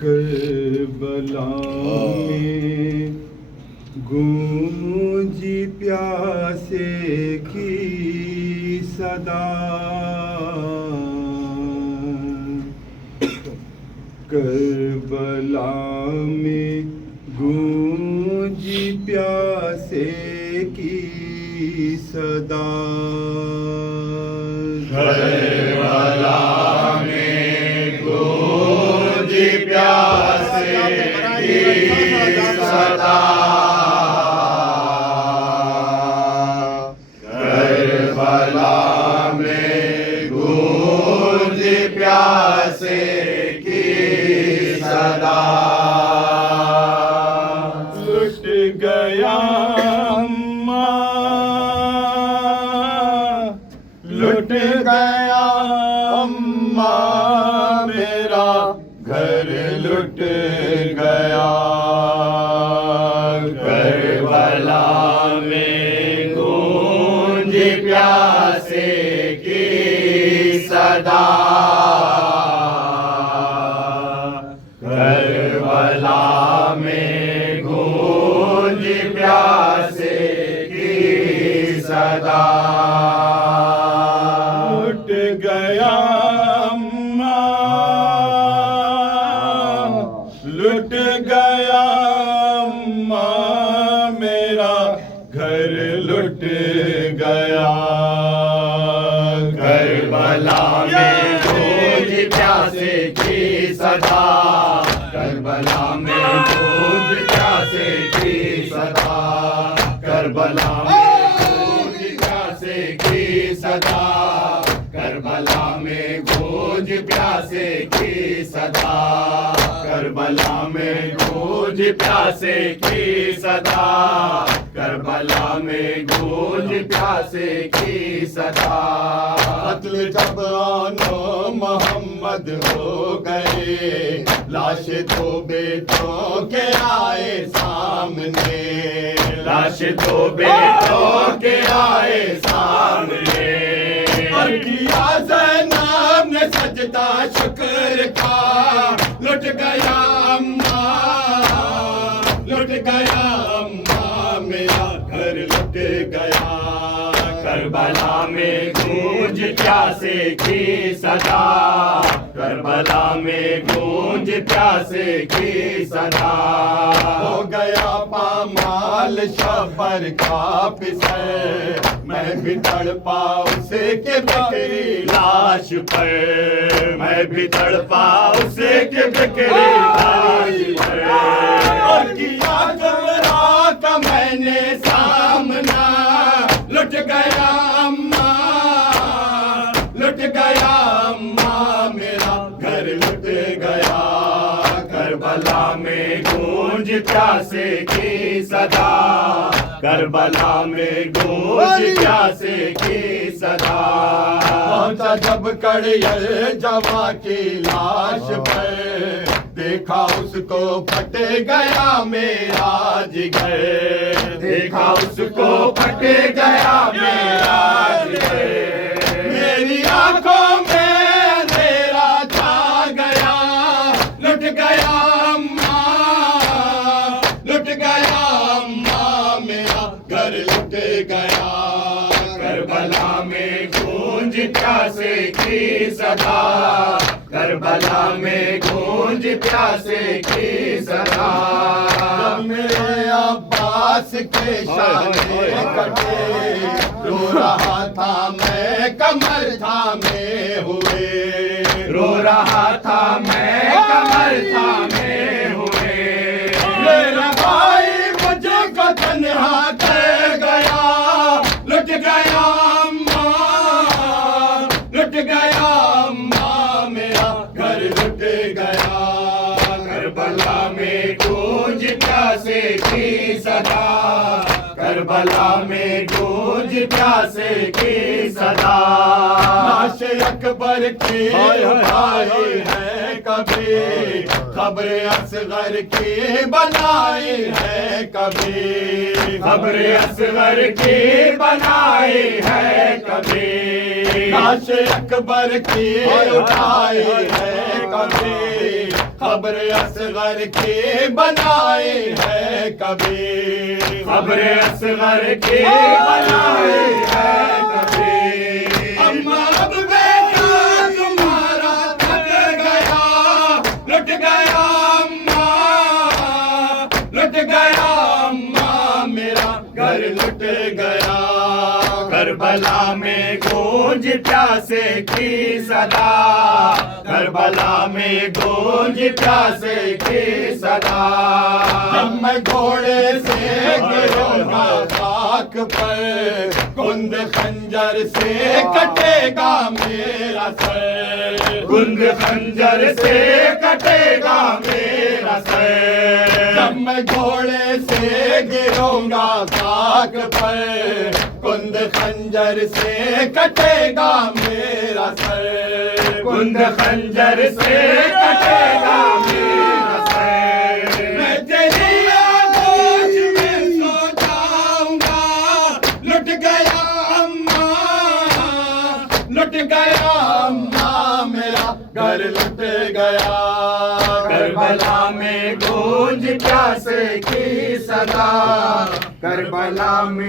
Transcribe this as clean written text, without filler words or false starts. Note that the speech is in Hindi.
करबला में गूंजी प्यासे की सदा, करबला में गूंजी प्यासे की सदा, करबला में गूंजी प्यासे की सदा, करबला में गूंजी प्यासे की सदा। लुट गया अम्मा, लुट गया अम्मा मेरा घर लुट गया, करबला में गूंजी प्यासे की सदा, करबला में गूंजी प्यासे की सदा। लुट गया अम्मा, लुट गया अम्मा मेरा घर लुट गया, करबला में गूंजी प्यासे की सदा, करबला में गूंजी प्यासे की सदा, करबला में गूंजी प्यासे की सदा, करबला में गूंजी प्यासे की सदा, करबला में गूंजी प्यासे की सदा, करबला में गूंजी प्यासे की सदा। कत्ल जब आनो मोहम्मद हो गए, लाश दो बेटों के आए सामने, लाश दो बेटों के आए सामने, और किया ज़ैनब ने सजदा शुक्र का, लुट गया अम्मा, लुट गया अम्मा मेरा घर लुट गया, करबला में गूंज प्यासे की सदा, करबला में गूंज प्यासे की सदा। हो गया पामाल शबर का पिसर, मैं भी तड़पा उसे के बकरी लाश पर, मैं भी तड़पा उसे के बिखरी लाश पर, और किया घबरा का मैंने सामना, लुट गया अम्मा, लुट गया अम्मा मेरा घर लुट गया, करबला में गूंज प्यासे की सदा, करबला में गूंज प्यासे की सदा। पहुंचा जब कड़ियल जवा की लाश पर, देखा उसको फट गया मेरा जिगर, देखा उसको फट गया मेरा जिगर, मेरी आंखों में अंधेरा छा गया, लुट गया अम्मा, लुट गया अम्मा मेरा घर लुट गया, करबला में गूंज प्यासे की सदा, करबला में गूंज प्यासे की सदा। मेरे अब्बास के शाने कटे, रो रहा था मैं कमर थामे हुए, रो रहा था मैं कमर थामे हुए, मेरा भाई मुझको तन्हा कर गया, लुट गया अम्मा, लुट गया अम्मा मेरा घर लुट गया, करबला में गूंज प्यासे की सदा, करबला में गूंज प्यासे की सदा। लाश अकबर की उठाई है कभी, खबरे असगर की बनाई है कभी, खबरे असगर की बनाई है कभी, लाश अकबर की उठाई है कभी, खबरे असगर की बनाई है कभी, खबरे असगर की बनाई है कभी। अम्मा अब बेटा तुम्हारा थक गया, लुट गया अम्मा, लुट गया अम्मा, मेरा घर लुट गया। करबला में गूंज प्यासे की सदा, करबला में गूंज प्यासे की सदा। जब मैं घोड़े से गिरूंगा खाक पर, कुंद खंजर से कटेगा मेरा सर, कुंद खंजर से कटेगा मेरा सर। जब मैं घोड़े से गिरूंगा खाक पर, कुंद खंजर से कटेगा मेरा सर, कुंद खंजर से कटेगा मेरा सर। मैं तेरी आगोश में सो जाऊंगा, लुट गया अम्मा, लुट गया अम्मा, मेरा घर लुट गया। करबला में गूंज प्यासे की सदा, करबला में